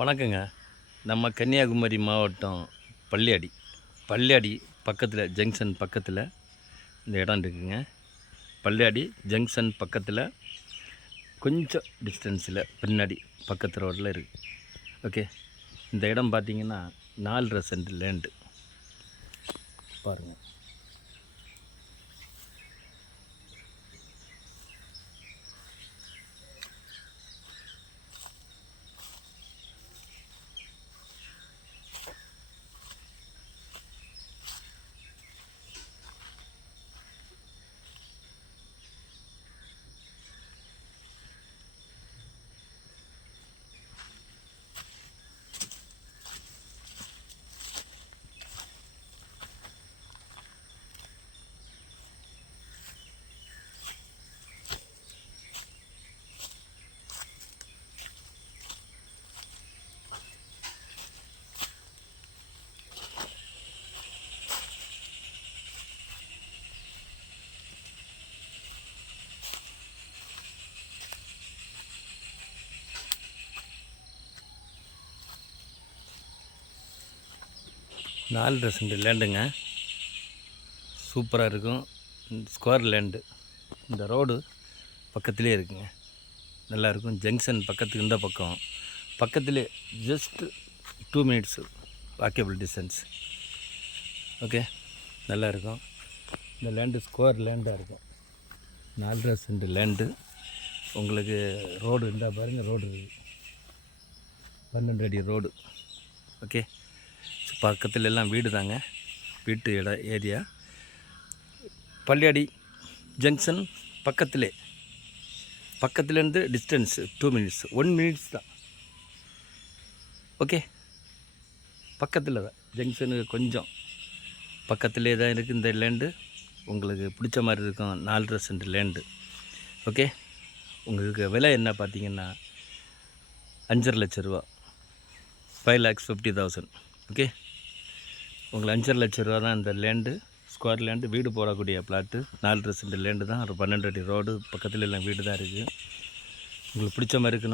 வணக்கங்க. நம்ம கன்னியாகுமரி மாவட்டம் பள்ளியாடி பக்கத்தில் ஜங்ஷன் பக்கத்தில் இந்த இடம் இருக்குங்க. பள்ளியாடி ஜங்ஷன் பக்கத்தில் கொஞ்சம் டிஸ்டன்ஸில் பின்னாடி பக்கத்து ரோட்டில் இருக்குது. ஓகே, இந்த இடம் பார்த்திங்கன்னா 4.5 சென்ட் லேண்டு பாருங்கள். நாலரை சென்ட் லேண்டுங்க, சூப்பராக இருக்கும். Square land. இந்த ரோடு பக்கத்துலேயே இருக்குங்க, நல்லாயிருக்கும். ஜங்ஷன் பக்கத்துக்கு இந்த பக்கத்துலேயே just 2 minutes walkable distance. Okay, நல்லாயிருக்கும். இந்த லேண்டு ஸ்கொயர் லேண்டாக இருக்கும். 4.5 சென்ட் லேண்டு. உங்களுக்கு ரோடு இருந்தால் பாருங்கள், ரோடு இருக்குது, 12 அடி ரோடு. ஓகே, பக்கத்துல எல்லாம் வீடு தாங்க, வீட்டு ஏரியா. பள்ளியாடி ஜங்ஷன் பக்கத்துலேருந்து டிஸ்டன்ஸ் 2 minutes, 1 minute தான். ஓகே, பக்கத்தில் தான், ஜங்ஷனுக்கு கொஞ்சம் பக்கத்துலேயே தான் இருக்குது இந்த லேண்டு. உங்களுக்கு பிடிச்ச மாதிரி இருக்கும். 4.5 சென்ட் லேண்டு. ஓகே, உங்களுக்கு விலை என்ன பார்த்தீங்கன்னா 5.5 லட்ச ரூபா, 5,50,000. ஓகே, உங்களுக்கு 5.5 லட்ச ரூபா தான் இந்த லேண்டு. ஸ்கொயர் லேண்டு, வீடு போடக்கூடிய பிளாட்டு. 4.5 சென்ட் லேண்டு தான், ஒரு 12 அடி ரோடு, பக்கத்தில் எல்லாம் வீடு தான் இருக்குது. உங்களுக்கு பிடிச்ச மாதிரி இருக்கணும்.